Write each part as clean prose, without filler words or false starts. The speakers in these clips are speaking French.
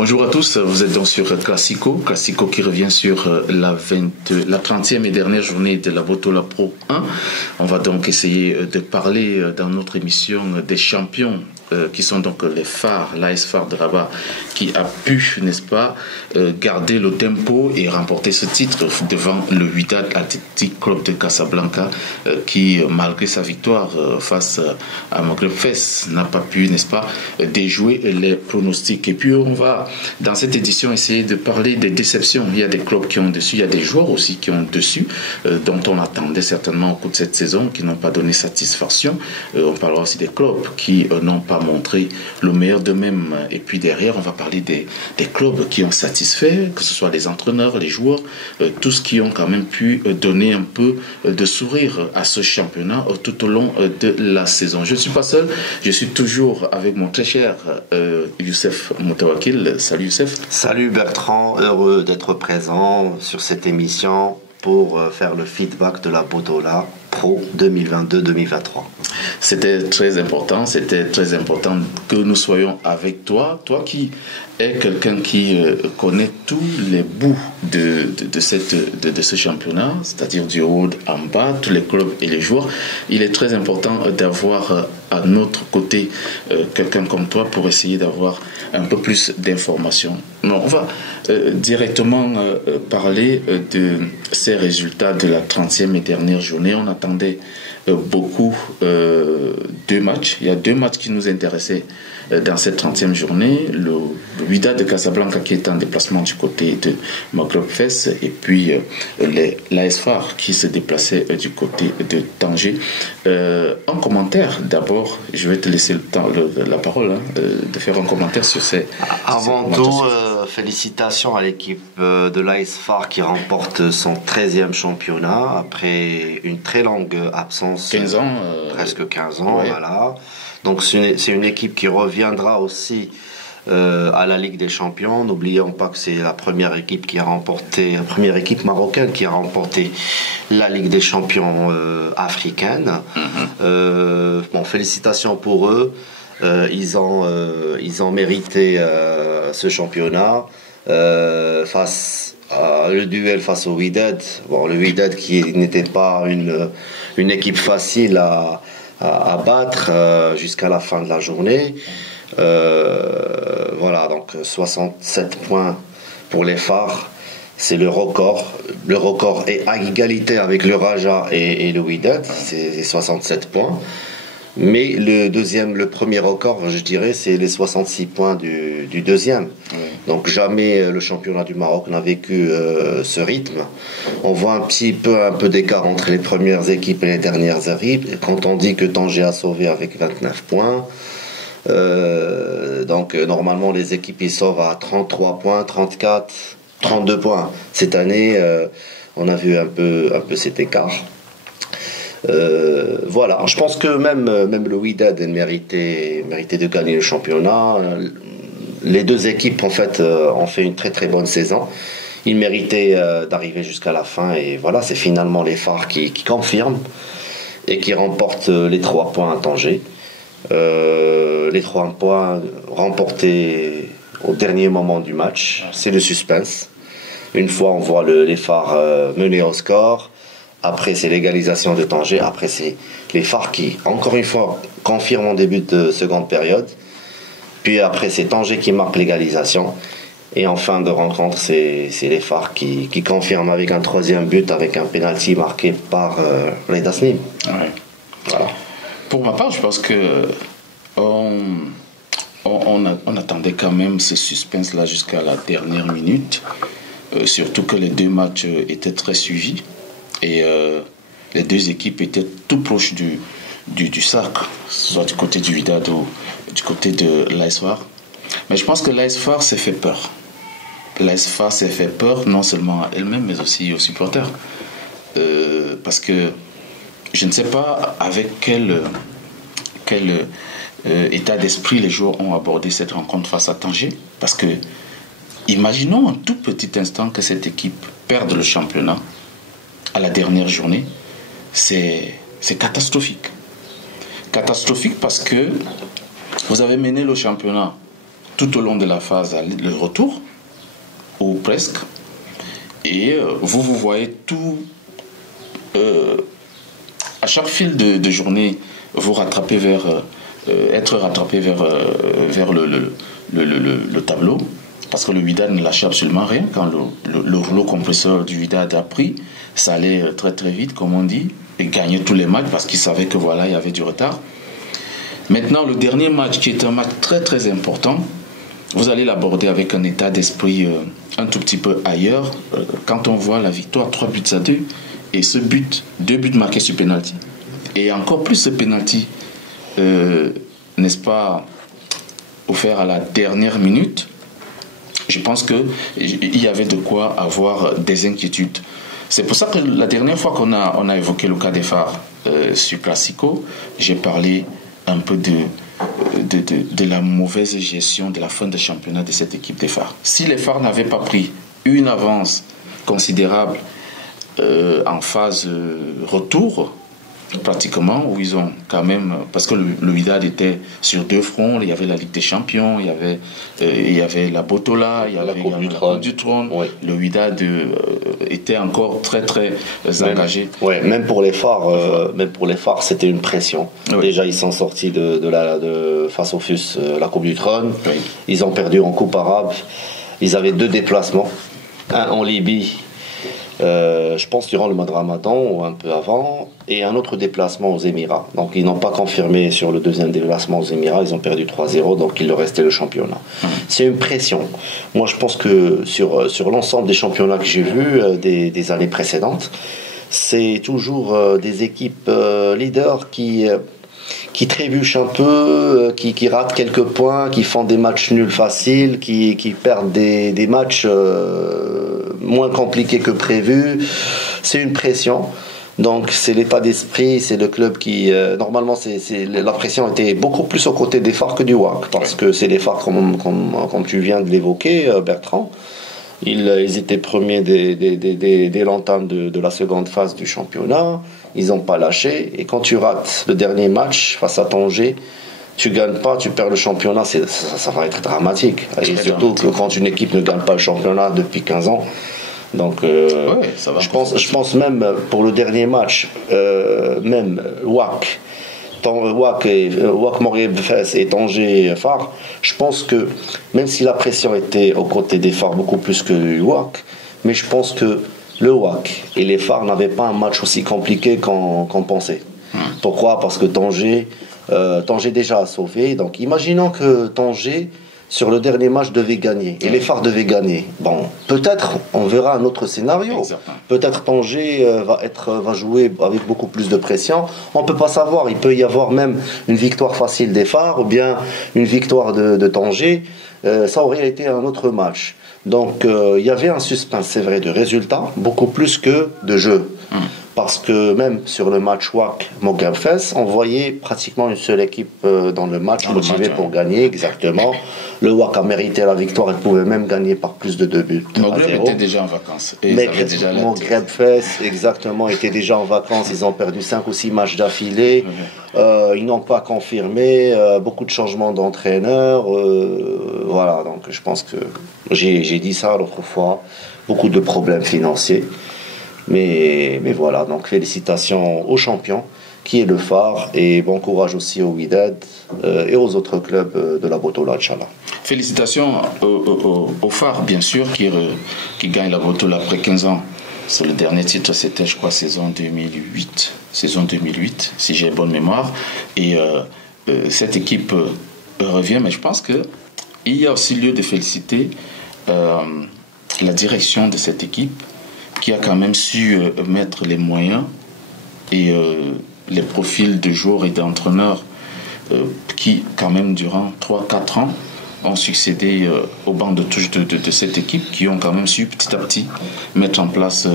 Bonjour à tous, vous êtes donc sur Classico qui revient sur la 30e et dernière journée de la Botola Pro 1. On va donc essayer de parler dans notre émission des champions qui sont donc les phares, l'AS Phare de Rabat, qui a pu, n'est-ce pas, garder le tempo et remporter ce titre devant le Wydad Athletic Club de Casablanca, qui, malgré sa victoire face à Maghreb Fès, n'a pas pu, n'est-ce pas, déjouer les pronostics. Et puis on va, dans cette édition, essayer de parler des déceptions. Il y a des clubs qui ont dessus, il y a des joueurs aussi qui ont dessus, dont on attendait certainement au cours de cette saison, qui n'ont pas donné satisfaction. On parlera aussi des clubs qui n'ont pas montré le meilleur d'eux-mêmes. Et puis derrière, on va parler des clubs qui ont satisfait, que ce soit les entraîneurs, les joueurs, tous qui ont quand même pu donner un peu de sourire à ce championnat tout au long de la saison. Je ne suis pas seul, je suis toujours avec mon très cher Youssef Moutawakil. Salut Youssef. Salut Bertrand, heureux d'être présent sur cette émission pour faire le feedback de la Botola Pro 2022-2023. C'était très important que nous soyons avec toi, toi qui es quelqu'un qui connaît tous les bouts de ce championnat, c'est-à-dire du haut en bas, tous les clubs et les joueurs. Il est très important d'avoir à notre côté quelqu'un comme toi pour essayer d'avoir un peu plus d'informations. On va directement parler de ces résultats de la 30e et dernière journée. On attendait beaucoup deux matchs. Il y a deux matchs qui nous intéressaient dans cette 30e journée. Le Wydad de Casablanca qui est en déplacement du côté de Maghreb Fès, et puis l'AS Phare qui se déplaçait du côté de Tanger. En commentaire, d'abord, je vais te laisser la parole de faire un commentaire sur ces... Avant tout, félicitations à l'équipe de l'AS Phare qui remporte son 13e championnat après une très longue absence. 15 ans. Presque 15 ans, ouais. Voilà. Donc c'est une équipe qui reviendra aussi à la Ligue des Champions. N'oublions pas que c'est la première équipe marocaine qui a remporté la Ligue des Champions africaine. Bon, félicitations pour eux. Ils ont mérité ce championnat face à le duel face au Wydad. Bon, le Wydad qui n'était pas une équipe facile à battre jusqu'à la fin de la journée. Voilà, donc 67 points pour les phares, c'est le record. Le record est à égalité avec le Raja et le Wydad, c'est 67 points. Mais le premier record, je dirais, c'est les 66 points du deuxième. Donc jamais le championnat du Maroc n'a vécu ce rythme. On voit un peu d'écart entre les premières équipes et les dernières équipes. Quand on dit que Tanger a sauvé avec 29 points, donc normalement les équipes ils sauvent à 33 points, 34, 32 points. Cette année, on a vu un peu cet écart. Voilà, je pense que même le Wydad méritait de gagner le championnat. Les deux équipes en fait ont fait une très très bonne saison. Ils méritaient d'arriver jusqu'à la fin et voilà, c'est finalement les phares qui confirment et qui remportent les 3 points à Tanger. Les 3 points remportés au dernier moment du match, c'est le suspense. Une fois on voit les phares mener au score. Après, c'est l'égalisation de Tanger. Après, c'est les phares qui, encore une fois, confirment en début de seconde période. Puis après, c'est Tanger qui marque l'égalisation. Et en fin de rencontre, c'est les phares qui confirment avec un 3e but, avec un penalty marqué par les Dasnim. Ouais. Voilà. Pour ma part, je pense que on attendait quand même ce suspense-là jusqu'à la dernière minute. Surtout que les deux matchs étaient très suivis. Et les deux équipes étaient tout proches du sac, soit du côté du Wydad ou du côté de l'AS Phare. Mais je pense que l'AS Phare s'est fait peur. L'AS Phare s'est fait peur non seulement à elle-même, mais aussi aux supporters. Parce que je ne sais pas avec quel état d'esprit les joueurs ont abordé cette rencontre face à Tanger. Parce que, imaginons un tout petit instant que cette équipe perde le championnat à la dernière journée, c'est catastrophique. Catastrophique parce que vous avez mené le championnat tout au long de la phase, le retour, ou presque. Et vous voyez tout, à chaque fil de journée, vous rattraper être rattrapé vers le tableau. Parce que le Wydad ne lâchait absolument rien. Quand le rouleau compresseur du Wydad a pris, ça allait très très vite, comme on dit, et gagner tous les matchs parce qu'ils savaient que voilà, il y avait du retard. Maintenant, le dernier match, qui est un match très très important, vous allez l'aborder avec un état d'esprit un tout petit peu ailleurs. Quand on voit la victoire 3-2 et ce but, 2 buts marqués sur penalty. Et encore plus ce penalty, n'est-ce pas, offert à la dernière minute. Je pense qu'il y avait de quoi avoir des inquiétudes. C'est pour ça que la dernière fois qu'on a évoqué le cas des phares sur Classico, j'ai parlé un peu de la mauvaise gestion de la fin de championnat de cette équipe des phares. Si les phares n'avaient pas pris une avance considérable en phase retour, pratiquement, où ils ont quand même, parce que le Wydad était sur 2 fronts, il y avait la Ligue des Champions, il y avait la Botola, il y avait la Coupe du Trône. Oui. Le Wydad était encore très très engagé. Même pour les phares, c'était une pression. Oui. Déjà, ils sont sortis face au FUS, la Coupe du Trône. Oui. Ils ont perdu en Coupe arabe. Ils avaient 2 déplacements, un en Libye. Je pense durant le mois de Ramadan ou un peu avant, et un autre déplacement aux Émirats. Donc ils n'ont pas confirmé sur le deuxième déplacement aux Émirats, ils ont perdu 3-0, donc il leur restait le championnat. C'est une pression. Moi je pense que sur l'ensemble des championnats que j'ai vus des années précédentes, c'est toujours des équipes leaders qui trébuchent un peu, qui ratent quelques points, qui font des matchs nuls faciles, qui perdent des matchs moins compliqués que prévu. C'est une pression. Donc c'est l'état d'esprit, c'est le club qui... normalement, la pression était beaucoup plus aux côtés des phares que du WAC, parce que c'est les phares, comme tu viens de l'évoquer, Bertrand. Ils étaient premiers dès l'entame de la seconde phase du championnat. Ils n'ont pas lâché. Et quand tu rates le dernier match face à Tanger, tu gagnes pas, tu perds le championnat, ça va être dramatique. Et surtout que quand une équipe ne gagne pas le championnat depuis 15 ans. Donc, je pense même pour le dernier match, même WAC Morib Fès et Tanger Phare, je pense que même si la pression était aux côtés des phares beaucoup plus que du WAC, mais je pense que le WAC et les phares n'avaient pas un match aussi compliqué qu'on pensait. Pourquoi ? Parce que Tanger déjà a sauvé. Donc imaginons que Tanger sur le dernier match devait gagner et les phares devaient gagner. Bon, peut-être on verra un autre scénario. Peut-être Tanger va jouer avec beaucoup plus de pression. On peut pas savoir. Il peut y avoir même une victoire facile des phares ou bien une victoire de Tanger. Ça aurait été un autre match. Donc il y avait un suspense, c'est vrai, de résultats beaucoup plus que de jeu. Parce que même sur le match WAC Morib Fès, on voyait pratiquement une seule équipe dans le match motivée pour gagner, exactement. Le WAC a mérité la victoire, elle pouvait même gagner par plus de 2 buts. Morib était déjà en vacances. Morib Fès, exactement, était déjà en vacances. Ils ont perdu 5 ou 6 matchs d'affilée. Ils n'ont pas confirmé. Beaucoup de changements d'entraîneur. Voilà, donc je pense que j'ai dit ça l'autre fois. Beaucoup de problèmes financiers. Mais voilà, donc félicitations aux champions, qui est le phare, et bon courage aussi au Wydad et aux autres clubs de la Botola, Inch'Allah. Félicitations au phare, bien sûr, qui gagne la Botola après 15 ans. C'est le dernier titre, c'était, je crois, saison 2008, si j'ai bonne mémoire. Et cette équipe revient, mais je pense qu'il y a aussi lieu de féliciter la direction de cette équipe, qui a quand même su mettre les moyens et les profils de joueurs et d'entraîneurs qui, quand même, durant 3-4 ans, ont succédé au banc de touche de cette équipe, qui ont quand même su petit à petit mettre en place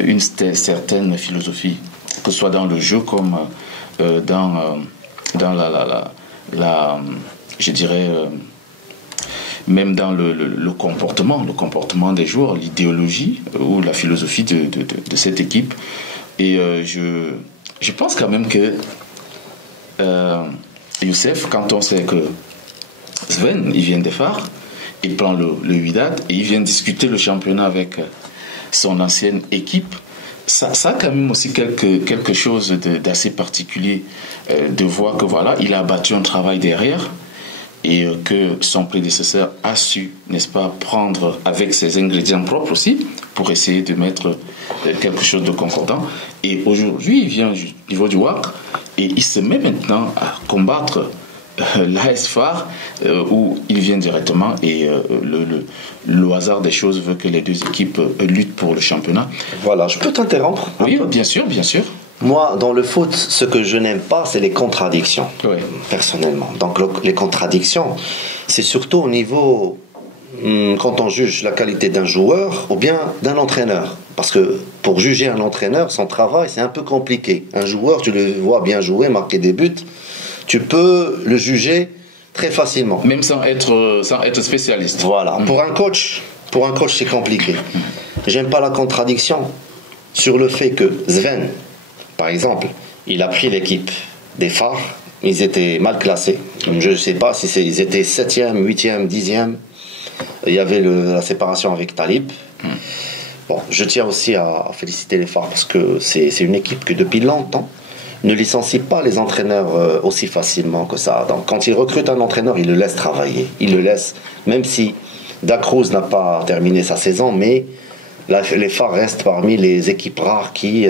une certaine philosophie, que ce soit dans le jeu comme dans je dirais... même dans le comportement des joueurs, l'idéologie ou la philosophie de cette équipe. Et je pense quand même que Youssef, quand on sait que Sven, il vient des phares, il prend le Wydad et il vient discuter le championnat avec son ancienne équipe. Ça a quand même aussi quelque chose d'assez particulier de voir que voilà, il a abattu un travail derrière et que son prédécesseur a su, n'est-ce pas, prendre avec ses ingrédients propres aussi pour essayer de mettre quelque chose de concordant. Et aujourd'hui, il vient du niveau du WAC et il se met maintenant à combattre l'AS Phare où il vient directement et le hasard des choses veut que les deux équipes luttent pour le championnat. Voilà, je peux t'interrompre? Oui, bien sûr, bien sûr. Moi, dans le foot, ce que je n'aime pas, c'est les contradictions, oui. Personnellement. Donc, les contradictions, c'est surtout au niveau, quand on juge la qualité d'un joueur ou bien d'un entraîneur. Parce que pour juger un entraîneur, son travail, c'est un peu compliqué. Un joueur, tu le vois bien jouer, marquer des buts, tu peux le juger très facilement. Même sans être spécialiste. Voilà. Pour un coach, c'est compliqué. J'aime pas la contradiction sur le fait que Sven, par exemple, il a pris l'équipe des phares, ils étaient mal classés. Je ne sais pas si ils étaient 7e, 8e, 10e. Il y avait la séparation avec Talib. Bon, je tiens aussi à féliciter les phares parce que c'est une équipe que depuis longtemps ne licencie pas les entraîneurs aussi facilement que ça. Donc, quand il recrute un entraîneur, il le laisse travailler. Il le laisse, même si Dacruz n'a pas terminé sa saison, mais les phares restent parmi les équipes rares qui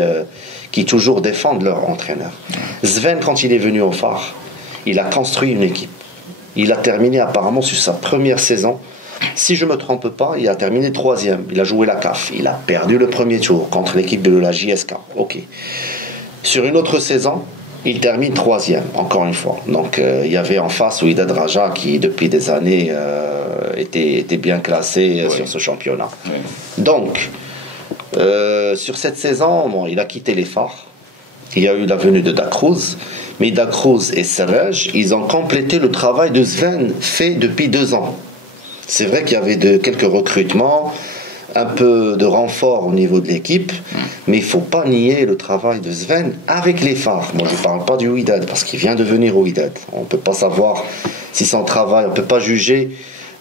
toujours défendent leur entraîneur. Sven, quand il est venu au phare, il a construit une équipe. Il a terminé apparemment sur sa première saison. Si je ne me trompe pas, il a terminé 3e. Il a joué la CAF. Il a perdu le premier tour contre l'équipe de la JSK. Ok. Sur une autre saison, il termine 3e, encore une fois. Donc, il y avait en face Wydad Raja qui, depuis des années, était bien classé sur ce championnat. Oui. Donc, sur cette saison, bon, il a quitté les phares. Il y a eu la venue de Dacruz. Mais Dacruz et Serrej, ils ont complété le travail de Sven fait depuis 2 ans. C'est vrai qu'il y avait quelques recrutements, un peu de renfort au niveau de l'équipe, mais il ne faut pas nier le travail de Sven avec les phares. Moi, je ne parle pas du Wydad, parce qu'il vient de venir au Wydad. On ne peut pas savoir si son travail, on ne peut pas juger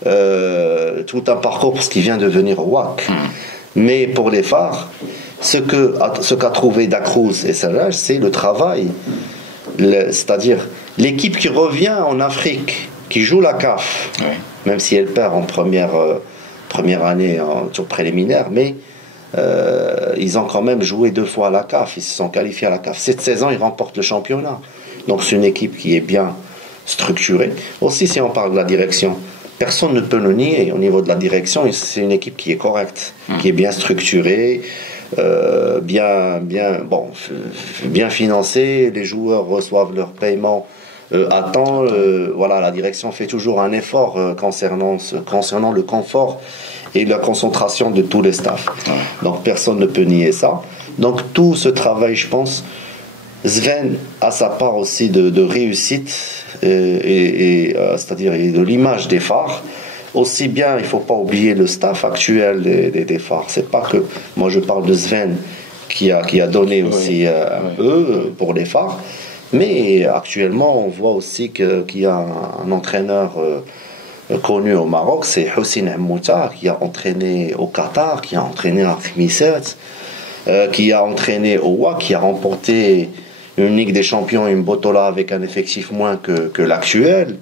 tout un parcours parce qu'il vient de venir au WAC. Mais pour les phares, ce qu'a trouvé Dacruz et Serrej, c'est le travail. C'est-à-dire l'équipe qui revient en Afrique, qui joue la CAF, même si elle perd en première année en tour préliminaire, mais ils ont quand même joué 2 fois à la CAF, ils se sont qualifiés à la CAF. Cette saison, ils remportent le championnat. Donc c'est une équipe qui est bien structurée. Aussi, si on parle de la direction, personne ne peut le nier. Au niveau de la direction, c'est une équipe qui est correcte, qui est bien structurée, bien financée. Les joueurs reçoivent leur paiement à temps. Voilà, la direction fait toujours un effort concernant le confort et la concentration de tous les staffs. Donc personne ne peut nier ça. Donc tout ce travail, je pense, Sven a sa part aussi de réussite c'est-à-dire de l'image des phares. Aussi bien, il ne faut pas oublier le staff actuel des phares. C'est pas que moi je parle de Sven qui a donné aussi un peu pour les phares, mais actuellement on voit aussi qu'il y a un entraîneur connu au Maroc, c'est Hossein Ammouta, qui a entraîné au Qatar, qui a entraîné à Khmisset, qui a entraîné au WAC, qui a remporté une Ligue des Champions, une Botola avec un effectif moins que l'actuel.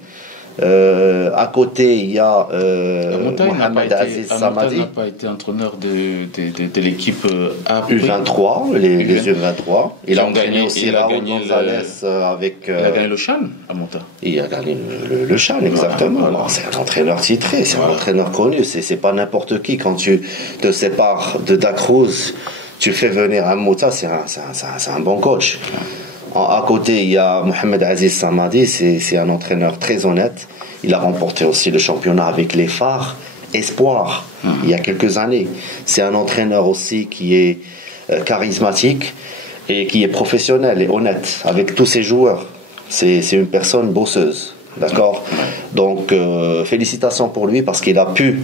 À côté, il y a Mohamed Aziz Samadi. n'a pas été entraîneur de l'équipe U23, les U23. Il a entraîné aussi Raoul Gonzalez avec. Il a gagné le Chan à Monta. Il a gagné le Chan, exactement. Voilà. C'est un entraîneur titré, c'est un entraîneur connu. C'est pas n'importe qui. Quand tu te sépares de Dacruz, tu fais venir un Mouta, c'est un bon coach. À côté, il y a Mohamed Aziz Samadi, c'est un entraîneur très honnête. Il a remporté aussi le championnat avec les phares Espoir il y a quelques années. C'est un entraîneur aussi qui est charismatique et qui est professionnel et honnête avec tous ses joueurs. C'est une personne bosseuse, d'accord. Donc félicitations pour lui parce qu'il a pu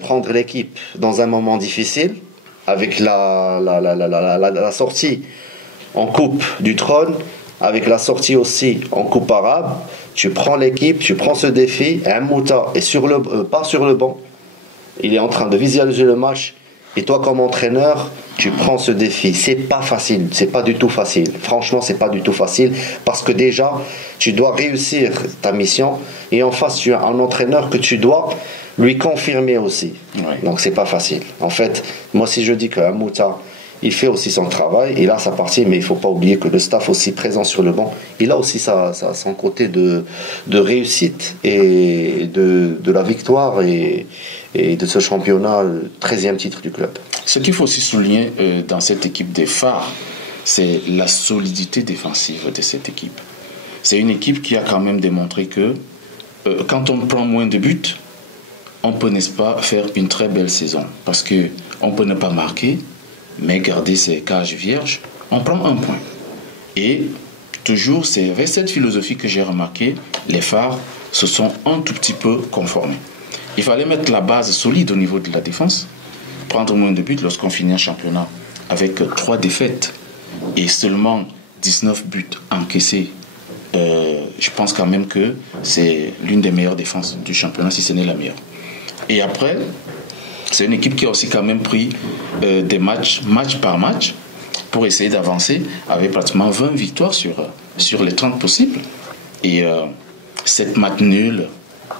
prendre l'équipe dans un moment difficile avec la sortie en coupe du trône avec la sortie aussi en Coupe arabe, tu prends l'équipe, tu prends ce défi, et un Mouta est pas sur le banc, il est en train de visualiser le match, et toi comme entraîneur, tu prends ce défi. C'est pas facile, c'est pas du tout facile. Franchement, c'est pas du tout facile, parce que déjà, tu dois réussir ta mission, et en face, tu as un entraîneur que tu dois lui confirmer aussi. Oui. Donc c'est pas facile. En fait, moi si je dis qu'un Mouta, il fait aussi son travail, il a sa partie, mais il ne faut pas oublier que le staff aussi présent sur le banc, il a aussi son côté de réussite et de la victoire et de ce championnat, le 13e titre du club. Ce qu'il faut aussi souligner dans cette équipe des phares, c'est la solidité défensive de cette équipe. C'est une équipe qui a quand même démontré que quand on prend moins de buts, on peut, n'est-ce pas, faire une très belle saison. Parce qu'on peut ne pas marquer, mais garder ses cages vierges, on prend un point. Et toujours, c'est avec cette philosophie que j'ai remarqué, les phares se sont un tout petit peu conformés. Il fallait mettre la base solide au niveau de la défense, prendre moins de buts lorsqu'on finit un championnat avec 3 défaites et seulement 19 buts encaissés. Je pense quand même que c'est l'une des meilleures défenses du championnat, si ce n'est la meilleure. Et après, c'est une équipe qui a aussi quand même pris des match par match, pour essayer d'avancer avec pratiquement 20 victoires sur les 30 possibles. Et 7 matchs nuls,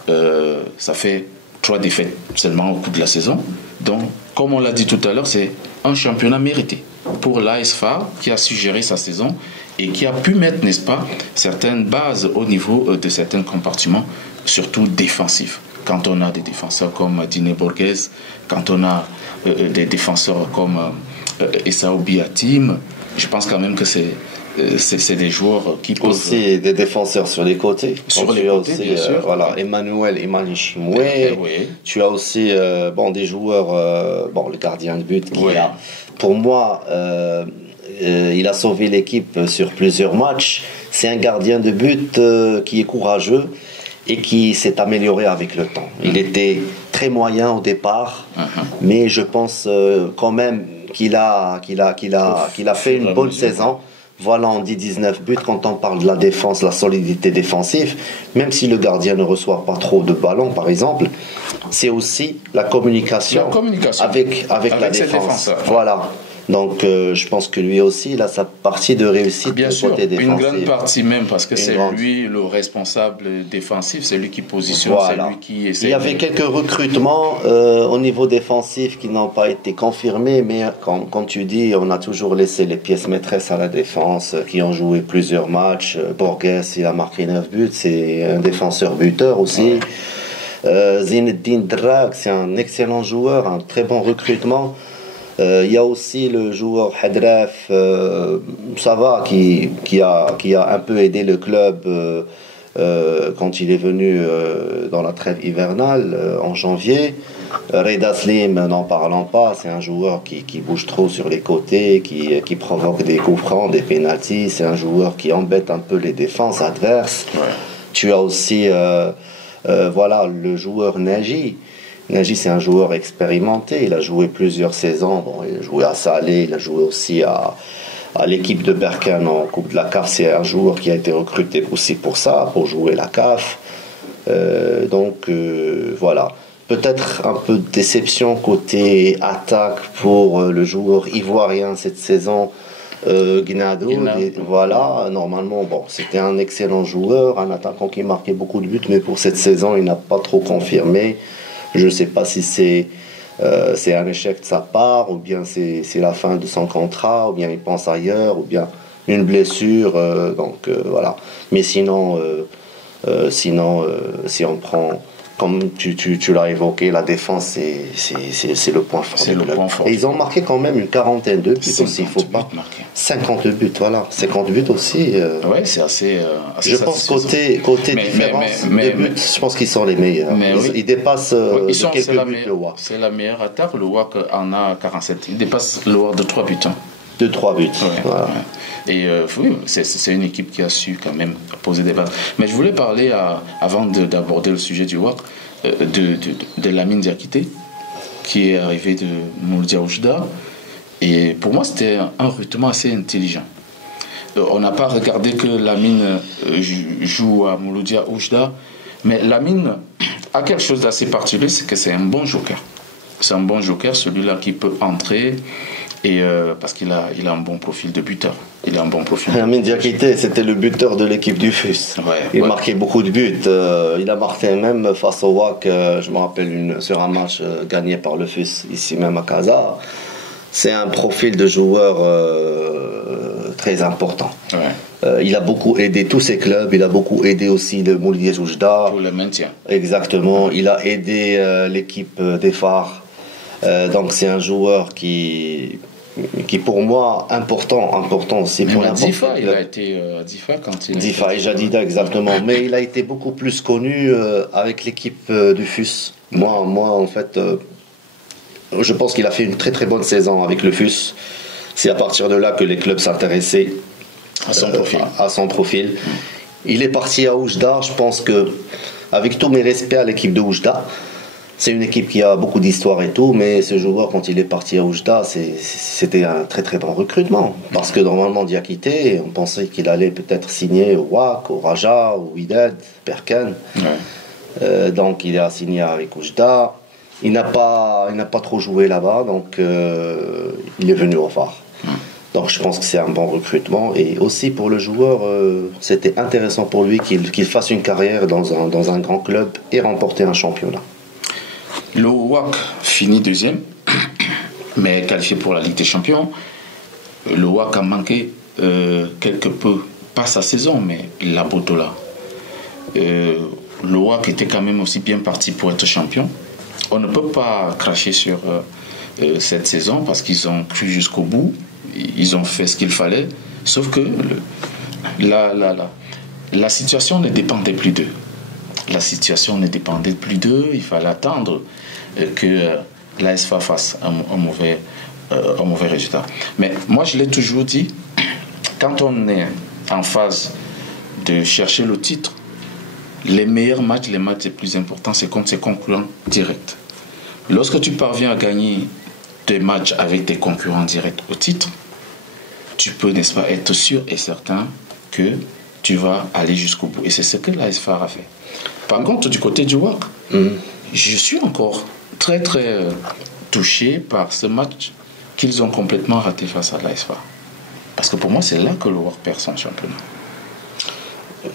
ça fait 3 défaites seulement au cours de la saison. Donc, comme on l'a dit tout à l'heure, c'est un championnat mérité pour l'AS FAR qui a su gérer sa saison et qui a pu mettre, n'est-ce pas, certaines bases au niveau de certains compartiments, surtout défensifs. Quand on a des défenseurs comme Dine Borges, quand on a des défenseurs comme Esau Biatim, je pense quand même que c'est des joueurs qui peuvent... Aussi des défenseurs sur les côtés. Sur les côtés, aussi, bien sûr. Voilà, Emmanuel Imanichimwe. Oui. Tu as aussi des joueurs, le gardien de but qui a... Pour moi, il a sauvé l'équipe sur plusieurs matchs. C'est un gardien de but qui est courageux et qui s'est amélioré avec le temps. Il était très moyen au départ, mais je pense quand même qu'il a fait une bonne saison. Voilà, on dit 19 buts quand on parle de la défense, la solidité défensive. Même si le gardien ne reçoit pas trop de ballons, par exemple, c'est aussi la communication avec la défense. Voilà. Donc, je pense que lui aussi, il a sa partie de réussite côté défensif. Une grande partie même, parce que c'est lui le responsable défensif, c'est lui qui positionne, voilà. C'est lui qui essaie. Il y avait quelques recrutements au niveau défensif qui n'ont pas été confirmés, mais comme tu dis, on a toujours laissé les pièces maîtresses à la défense, qui ont joué plusieurs matchs. Borges, il a marqué 9 buts, c'est un défenseur buteur aussi. Zinedine Drag, c'est un excellent joueur, un très bon recrutement. Il y a aussi le joueur Hadraf, ça va, qui a un peu aidé le club quand il est venu dans la trêve hivernale en janvier. Reda Slim, n'en parlons pas, c'est un joueur qui bouge trop sur les côtés, qui provoque des coups francs, des pénaltys. C'est un joueur qui embête un peu les défenses adverses. Ouais. Tu as aussi le joueur Nagy. Nagy, c'est un joueur expérimenté. Il a joué plusieurs saisons. Bon, il a joué à Salé, il a joué aussi à l'équipe de Berkane en Coupe de la CAF. C'est un joueur qui a été recruté aussi pour ça, pour jouer la CAF. Voilà. Peut-être un peu de déception côté attaque pour le joueur ivoirien cette saison, Guinado. Voilà, normalement, c'était un excellent joueur, un attaquant qui marquait beaucoup de buts, mais pour cette saison, il n'a pas trop confirmé. Je ne sais pas si c'est un échec de sa part, ou bien c'est la fin de son contrat, ou bien il pense ailleurs, ou bien une blessure. Voilà. Mais sinon, si on prend, comme tu l'as évoqué, la défense, c'est le point fort. C'est le point fort. Et ils ont marqué quand même une quarantaine de buts aussi. Il faut pas. 50 buts, voilà. 50 buts aussi. Oui, c'est assez je pense côté différence de buts, je pense qu'ils sont les meilleurs. Ils dépassent quelques buts le WAC. C'est la meilleure attaque. Le WAC en a 47. Il dépasse le WAC de 3 buts. De 3 buts. Voilà. Et c'est une équipe qui a su quand même poser des bases. Mais je voulais parler, avant d'aborder le sujet du WAC, de Lamine Diakité, qui est arrivé de Mouldia Oujda. Et pour moi, c'était un recrutement assez intelligent. on n'a pas regardé que Lamine joue à Mouloudia Oujda, mais Lamine a quelque chose d'assez particulier, c'est que c'est un bon joker. C'est un bon joker, celui-là qui peut entrer, et parce qu'il a un bon profil de buteur. Il a un bon profil. Lamine Diakité, c'était le buteur de l'équipe du FUS. Il marquait beaucoup de buts. Il a marqué même face au WAC, je me rappelle, sur un match gagné par le FUS, ici même à Casa. C'est un profil de joueur très important. Il a beaucoup aidé tous ses clubs, il a beaucoup aidé aussi le Mouloudia Oujda. Pour le maintien. Exactement, il a aidé l'équipe des Phares. Donc c'est un joueur qui pour moi important aussi. Même pour à Difa, il a été à Difa quand il Difa et Jadida, exactement. Mais il a été beaucoup plus connu avec l'équipe du FUS. Moi en fait, je pense qu'il a fait une très très bonne saison avec le FUS. C'est à partir de là que les clubs s'intéressaient à son profil. Il est parti à Oujda. Je pense que, avec tous mes respects à l'équipe de Oujda, c'est une équipe qui a beaucoup d'histoire et tout, mais ce joueur, quand il est parti à Oujda, c'était un très très bon recrutement. Parce que normalement, Diakité, on pensait qu'il allait peut-être signer au WAC, au Raja, au Wydad, Berkane. Donc il a signé avec Oujda. Il n'a pas trop joué là-bas, donc il est venu au Phare. Donc je pense que c'est un bon recrutement. Et aussi pour le joueur, c'était intéressant pour lui qu'il fasse une carrière dans un grand club et remporter un championnat. Le WAC finit deuxième, mais qualifié pour la Ligue des Champions. Le WAC a manqué quelque peu, pas sa saison, mais la Botola. Le WAC était quand même aussi bien parti pour être champion. On ne peut pas cracher sur cette saison parce qu'ils ont cru jusqu'au bout. Ils ont fait ce qu'il fallait. Sauf que la situation ne dépendait plus d'eux. La situation ne dépendait plus d'eux. Il fallait attendre que l'ASFA fasse un mauvais résultat. Mais moi, je l'ai toujours dit, quand on est en phase de chercher le titre, les meilleurs matchs, les matchs les plus importants, c'est contre ses concurrents directs. Lorsque tu parviens à gagner des matchs avec tes concurrents directs au titre, tu peux, n'est-ce pas, être sûr et certain que tu vas aller jusqu'au bout. Et c'est ce que l'ASFA a fait. Par contre, du côté du WAC, je suis encore très très touché par ce match qu'ils ont complètement raté face à l'ASFA. Parce que pour moi, c'est là que le WAC perd son championnat.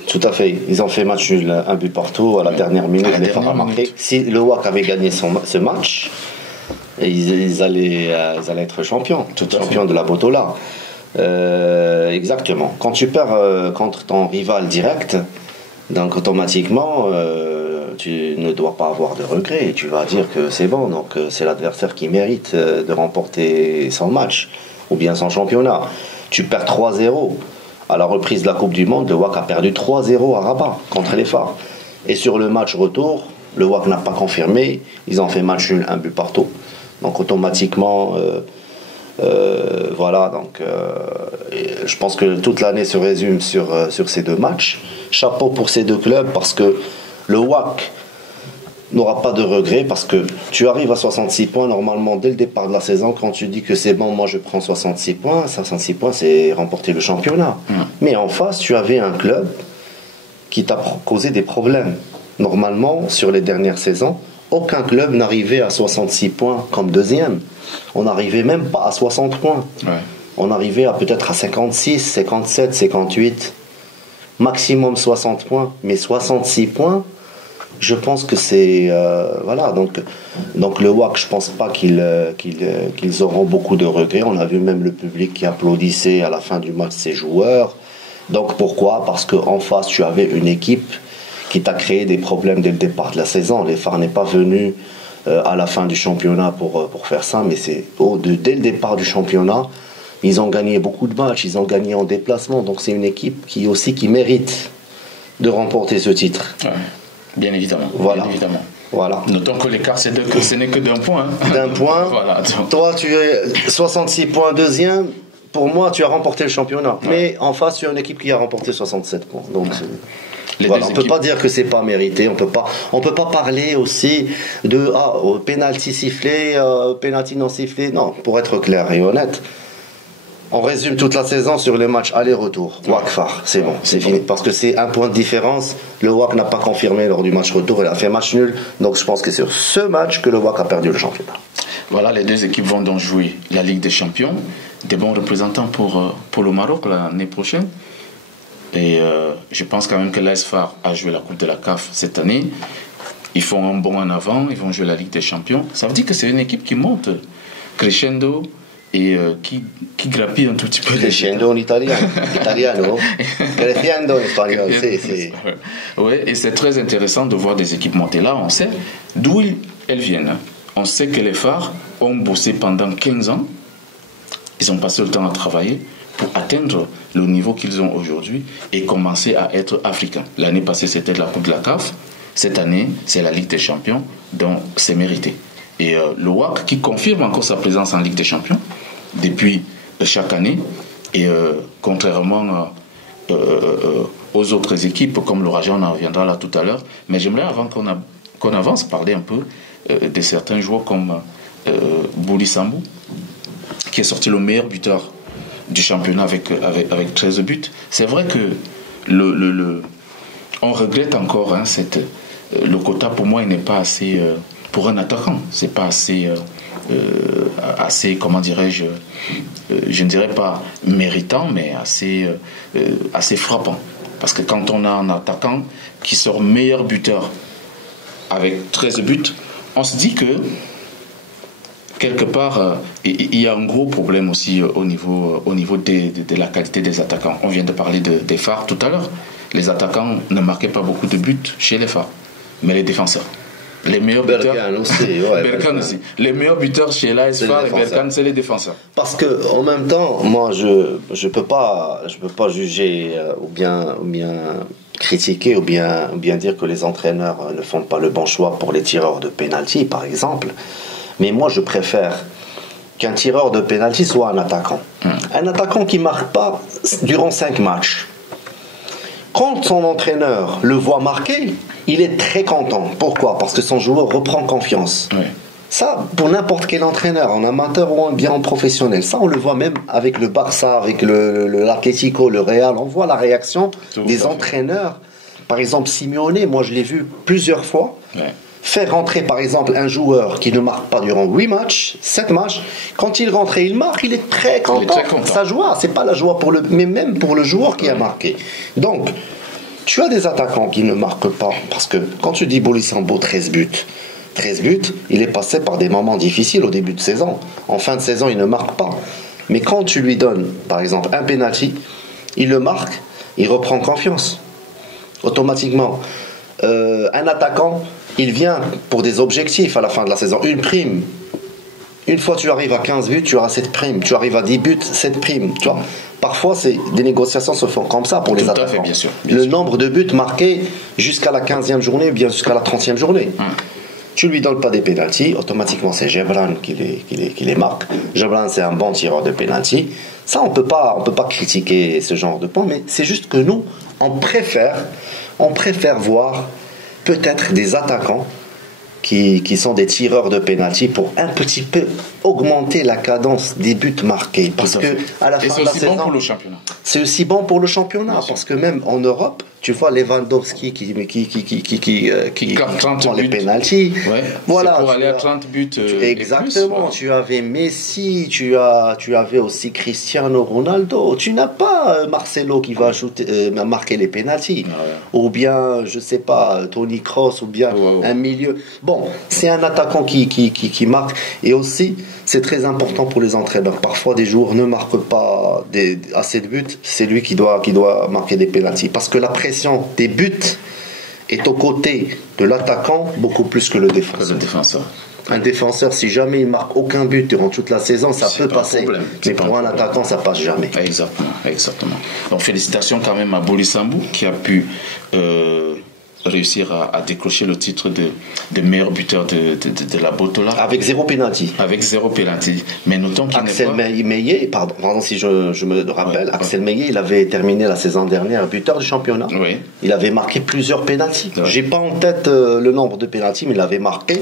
Tout à fait. Ils ont fait match nul, un but partout à la dernière minute. Les Phares a marqué. Si le WAC avait gagné ce match, ils allaient être champions de la Botola. Exactement. Quand tu perds contre ton rival direct, donc automatiquement, tu ne dois pas avoir de regrets. Tu vas dire que c'est bon. Donc c'est l'adversaire qui mérite de remporter son match ou bien son championnat. Tu perds 3-0. À la reprise de la Coupe du Monde, le WAC a perdu 3-0 à Rabat contre les Phares. Et sur le match retour, le WAC n'a pas confirmé. Ils ont fait match nul, un but partout. Donc automatiquement, voilà. Donc, je pense que toute l'année se résume sur ces deux matchs. Chapeau pour ces deux clubs parce que le WAC n'aura pas de regrets parce que tu arrives à 66 points normalement dès le départ de la saison. Quand tu dis que c'est bon, moi je prends 66 points, c'est remporter le championnat. Mais en face, tu avais un club qui t'a causé des problèmes. Normalement, sur les dernières saisons, aucun club n'arrivait à 66 points comme deuxième. On n'arrivait même pas à 60 points. On arrivait à peut-être à 56, 57, 58, maximum 60 points. Mais 66 points, je pense que c'est voilà. Donc le WAC, je pense pas qu'ils auront beaucoup de regrets. On a vu même le public qui applaudissait à la fin du match ses joueurs. Donc pourquoi? Parce qu'en face tu avais une équipe qui t'a créé des problèmes dès le départ de la saison. Les Phares n'est pas venu à la fin du championnat pour faire ça, mais c'est dès le départ du championnat, ils ont gagné beaucoup de matchs, ils ont gagné en déplacement. Donc c'est une équipe qui mérite de remporter ce titre. Bien évidemment. Voilà. Bien évidemment. Voilà. Notons que l'écart, ce n'est que d'un point. D'un point. Voilà. Toi, tu es 66 points deuxième. Pour moi, tu as remporté le championnat. Mais en face, tu as une équipe qui a remporté 67 points. Donc, voilà, on ne peut pas dire que c'est pas mérité. On peut pas parler aussi de penalty sifflé, penalty non sifflé. Non, pour être clair et honnête, On résume toute la saison sur les matchs aller-retour. WAC Phare, c'est bon, c'est fini. Parce que c'est un point de différence. Le WAC n'a pas confirmé lors du match retour, il a fait match nul. Donc je pense que c'est sur ce match que le WAC a perdu le championnat. Voilà, les deux équipes vont donc jouer la Ligue des Champions. Des bons représentants pour le Maroc l'année prochaine. Et je pense quand même que l'AS Phare a joué la Coupe de la CAF cette année. Ils font un bond en avant, ils vont jouer la Ligue des Champions. Ça veut dire que c'est une équipe qui monte crescendo et qui grappille un tout petit peu. Crescendo en italien, italiano, crescendo en espagnol. Oui, et c'est très intéressant de voir des équipes monter là. On sait d'où elles viennent. On sait que les Phares ont bossé pendant 15 ans. Ils ont passé le temps à travailler pour atteindre le niveau qu'ils ont aujourd'hui et commencer à être africains. L'année passée, c'était la Coupe de la CAF. Cette année, c'est la Ligue des Champions, donc c'est mérité. Et le WAC qui confirme encore sa présence en Ligue des Champions depuis chaque année. Et contrairement aux autres équipes, comme le Raja, on en reviendra là tout à l'heure. Mais j'aimerais, avant qu'on avance, parler un peu de certains joueurs comme Bouli Sambou, qui est sorti le meilleur buteur du championnat avec 13 buts. C'est vrai que on regrette encore le quota, pour moi, il n'est pas assez pour un attaquant. C'est pas assez comment dirais-je, je ne dirais pas méritant, mais assez frappant. Parce que quand on a un attaquant qui sort meilleur buteur avec 13 buts, on se dit que quelque part, il y a un gros problème aussi au niveau de la qualité des attaquants. On vient de parler des Phares tout à l'heure. Les attaquants ne marquaient pas beaucoup de buts chez les Phares, mais les défenseurs. Les meilleurs buteurs. Berkane aussi. Les meilleurs buteurs chez l'AS Phare et Berkane, c'est les défenseurs. Parce que en même temps, moi, je peux pas juger ou bien critiquer ou bien dire que les entraîneurs ne font pas le bon choix pour les tireurs de pénalty, par exemple. Mais moi, je préfère qu'un tireur de pénalty soit un attaquant. Un attaquant qui ne marque pas durant 5 matchs. Quand son entraîneur le voit marquer, il est très content. Pourquoi ? Parce que son joueur reprend confiance. Oui. Ça, pour n'importe quel entraîneur, en amateur ou bien en professionnel. Ça, on le voit même avec le Barça, avec l'Atlético, le Real. On voit la réaction des entraîneurs. Par exemple, Simeone, moi je l'ai vu plusieurs fois. Oui. Faire rentrer par exemple un joueur qui ne marque pas durant 8 matchs, 7 matchs, quand il rentre et il marque, il est très content. Sa joie, c'est pas la joie mais même pour le joueur qui a marqué. Donc, tu as des attaquants qui ne marquent pas, parce que quand tu dis Bouli Sambou, 13 buts, il est passé par des moments difficiles au début de saison. En fin de saison, il ne marque pas. Mais quand tu lui donnes, par exemple, un penalty, il le marque, il reprend confiance. Automatiquement. Un attaquant, il vient pour des objectifs à la fin de la saison. Une prime. Une fois tu arrives à 15 buts, tu auras cette prime. Tu arrives à 10 buts, cette prime. Tu vois ? Parfois, des négociations se font comme ça pour les attaquants. Fait, bien sûr. Le nombre de buts marqués jusqu'à la 15e journée, ou bien jusqu'à la 30e journée. Tu ne lui donnes pas des pénaltys, automatiquement c'est Gebran qui les marque. Gebran, c'est un bon tireur de pénalty. Ça, on peut pas critiquer ce genre de point, mais c'est juste que nous, on préfère voir peut-être des attaquants qui sont des tireurs de pénalty pour un petit peu augmenter la cadence des buts marqués. Parce que à la fin de la saison, bon pour le championnat. C'est aussi bon pour le championnat, parce que même en Europe, tu vois Lewandowski qui prend les pénaltys. Ouais, voilà, pour aller à 30 buts. Exactement. Tu avais Messi, tu avais aussi Cristiano Ronaldo. Tu n'as pas Marcelo qui va marquer les pénaltys. Ou bien, je sais pas, Toni Kroos, ou bien un milieu. Bon, c'est un attaquant qui marque. Et aussi, c'est très important pour les entraîneurs. Parfois, des joueurs ne marquent pas assez de buts. C'est lui qui doit marquer des pénaltys. Parce que la pression des buts est aux côtés de l'attaquant beaucoup plus que le défenseur. Un défenseur, si jamais il marque aucun but durant toute la saison, ça peut passer. Mais pour un attaquant, ça passe jamais. Exactement. Donc félicitations quand même à Bouli Sambou qui a pu réussir à décrocher le titre de meilleur buteur de la Botola. Avec 0 penalty. Mais notons qu'il Axel Meillet, pardon si je me rappelle, Axel Meillet, il avait terminé la saison dernière buteur du championnat. Oui. Il avait marqué plusieurs penalties. J'ai pas en tête le nombre de penalties, mais il avait marqué.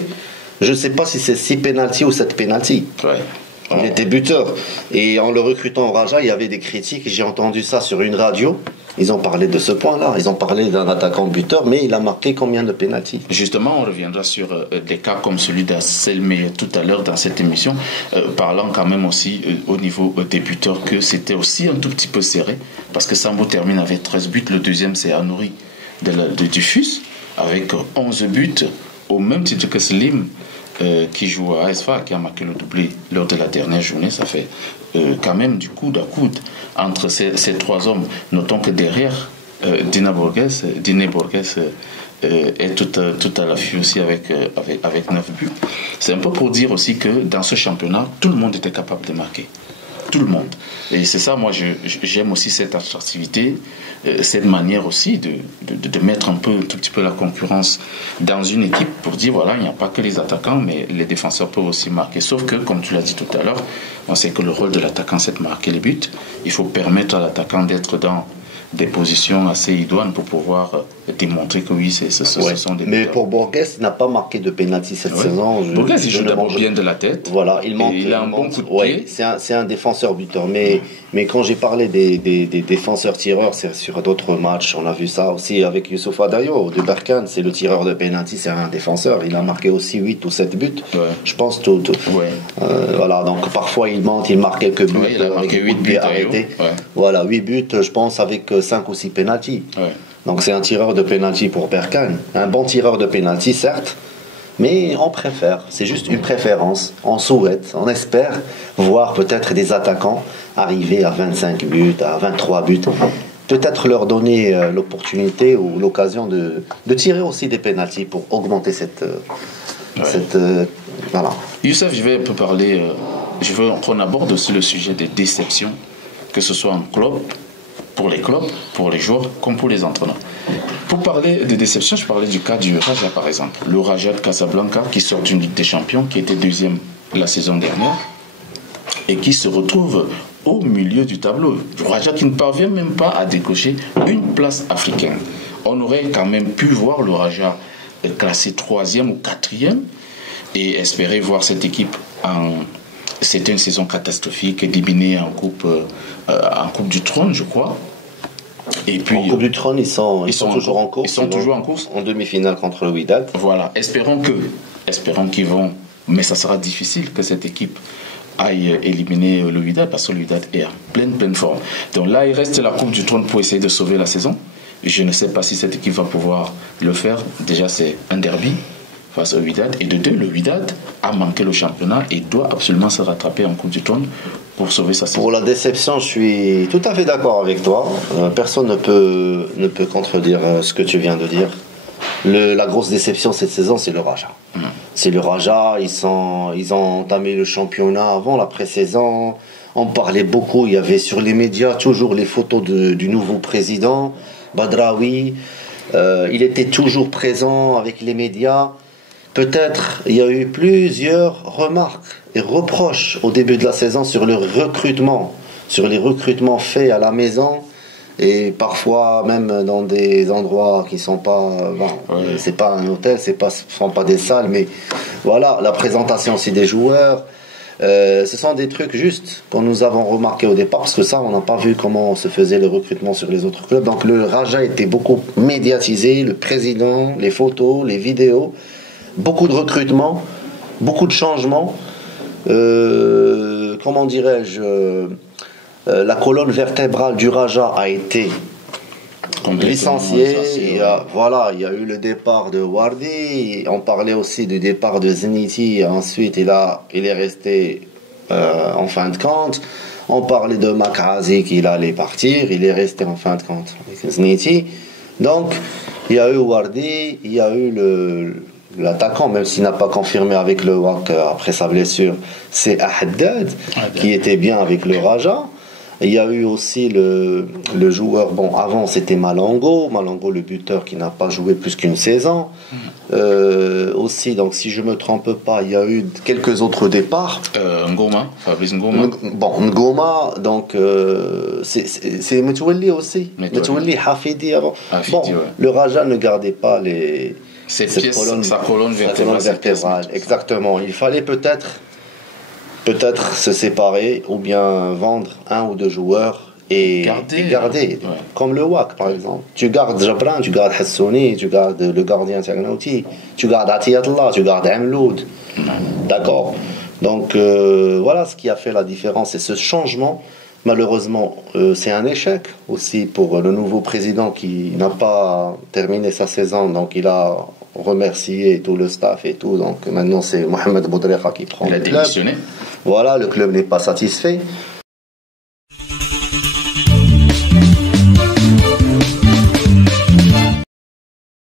Je ne sais pas si c'est 6 penalties ou 7 penalties. Ouais. Il était buteur. Et en le recrutant au Raja, il y avait des critiques. J'ai entendu ça sur une radio. Ils ont parlé de ce point-là. Ils ont parlé d'un attaquant buteur, mais il a marqué combien de pénaltys? Justement, on reviendra sur des cas comme celui d'Asselme tout à l'heure dans cette émission, parlant quand même aussi au niveau des buteurs que c'était aussi un tout petit peu serré, parce que Sambo termine avec 13 buts. Le deuxième, c'est Anouri du FUS, avec 11 buts, au même titre que Slim, qui joue à ASFA, qui a marqué le doublé lors de la dernière journée. Ça fait quand même du coude à coude entre ces trois hommes. Notons que derrière, Dine Borges est tout à l'affût aussi avec 9 buts. C'est un peu pour dire aussi que dans ce championnat, tout le monde était capable de marquer. Tout le monde. Et c'est ça, moi, j'aime aussi cette attractivité, cette manière aussi de mettre un tout petit peu la concurrence dans une équipe pour dire, voilà, il n'y a pas que les attaquants, mais les défenseurs peuvent aussi marquer. Sauf que, comme tu l'as dit tout à l'heure, on sait que le rôle de l'attaquant, c'est de marquer les buts. Il faut permettre à l'attaquant d'être dans des positions assez idoines pour pouvoir démontrer que oui, ce sont des... Mais pour Borges, il n'a pas marqué de pénalty cette saison. Borges, il joue d'abord bien de la tête. Voilà, il a un bon coup de pied. C'est un défenseur buteur. Mais quand j'ai parlé des défenseurs tireurs, c'est sur d'autres matchs. On a vu ça aussi avec Youssouf Adayo de Berkane. C'est le tireur de pénalty, c'est un défenseur. Il a marqué aussi 8 ou 7 buts. Ouais. Je pense tout. Voilà, donc parfois il monte, il marque quelques buts. Il a marqué 8 buts arrêtés. Voilà, 8 buts, je pense, avec 5 ou 6 pénaltys. Donc c'est un tireur de pénalty pour Berkane. Un bon tireur de pénalty, certes, mais on préfère. C'est juste une préférence. On souhaite, on espère voir peut-être des attaquants arriver à 25 buts, à 23 buts. Peut-être leur donner l'opportunité ou l'occasion de tirer aussi des pénaltys pour augmenter cette voilà. Youssef, je vais un peu parler. Je veux qu'on aborde aussi le sujet des déceptions, que ce soit en club, pour les clubs, pour les joueurs, comme pour les entraîneurs. Pour parler de déception, je parlais du cas du Raja, par exemple. Le Raja de Casablanca, qui sort d'une Ligue des Champions, qui était deuxième la saison dernière, et qui se retrouve au milieu du tableau. Le Raja qui ne parvient même pas à décocher une place africaine. On aurait quand même pu voir le Raja classé 3e ou 4e, et espérer voir cette équipe C'était une saison catastrophique, éliminée en coupe du Trône, je crois. Et puis, en Coupe du Trône, ils sont toujours en course. Ils sont toujours en course. En demi-finale contre le Wydad. Voilà, espérons qu'ils vont. Mais ça sera difficile que cette équipe aille éliminer le Wydad, parce que le Wydad est en pleine forme. Donc là, il reste la Coupe du Trône pour essayer de sauver la saison. Je ne sais pas si cette équipe va pouvoir le faire. Déjà, c'est un derby face au Wydad. Et de deux, le Wydad a manqué le championnat et doit absolument se rattraper en Coupe du Trône pour sauver sa saison. Pour la déception, je suis tout à fait d'accord avec toi. Personne ne peut contredire ce que tu viens de dire. La grosse déception cette saison, c'est le Raja. C'est le Raja. Ils ont entamé le championnat avant la pré-saison. On parlait beaucoup. Il y avait sur les médias toujours les photos du nouveau président, Badraoui. Il était toujours présent avec les médias. Peut-être il y a eu plusieurs remarques et reproches au début de la saison sur le recrutement, sur les recrutements faits à la maison et parfois même dans des endroits qui sont pas, c'est pas un hôtel, ce sont pas des salles, mais voilà, la présentation aussi des joueurs. Ce sont des trucs justes que nous avons remarqué au départ, parce que ça, on n'a pas vu comment se faisait le recrutement sur les autres clubs. Donc le Raja était beaucoup médiatisé, le président, les photos, les vidéos. Beaucoup de recrutements, beaucoup de changements. Comment dirais-je, la colonne vertébrale du Raja a été licenciée. Il y a eu le départ de Wardi. On parlait aussi du départ de Zeniti. Ensuite, il est resté en fin de compte. On parlait de Makazi qu'il allait partir. Il est resté en fin de compte avec Zeniti. Donc, il y a eu Wardi, il y a eu l'attaquant, même s'il n'a pas confirmé avec le WAC après sa blessure, c'est Haddad qui était bien avec le Raja. Il y a eu aussi le joueur, avant c'était Malongo le buteur qui n'a pas joué plus qu'une saison. Aussi, donc si je me trompe pas, il y a eu quelques autres départs. Fabrice Ngoma. Ngoma, donc c'est Metoueli aussi. Metoueli, Hafidi avant. Le Raja ne gardait pas sa colonne vertébrale. Exactement. Il fallait peut-être peut-être se séparer ou bien vendre un ou deux joueurs et garder. Ouais. Comme le WAC par exemple. Tu gardes Jabran, tu gardes Hassouni, tu gardes le gardien Ternouti, tu gardes Atiyatullah, tu gardes Amloud. D'accord. Donc voilà ce qui a fait la différence. Et ce changement, malheureusement, c'est un échec aussi pour le nouveau président qui n'a pas terminé sa saison. Donc il a remercié tout le staff et tout. Donc maintenant c'est Mohamed Boudrika qui prend il a le club. démissionné. Voilà, le club n'est pas satisfait.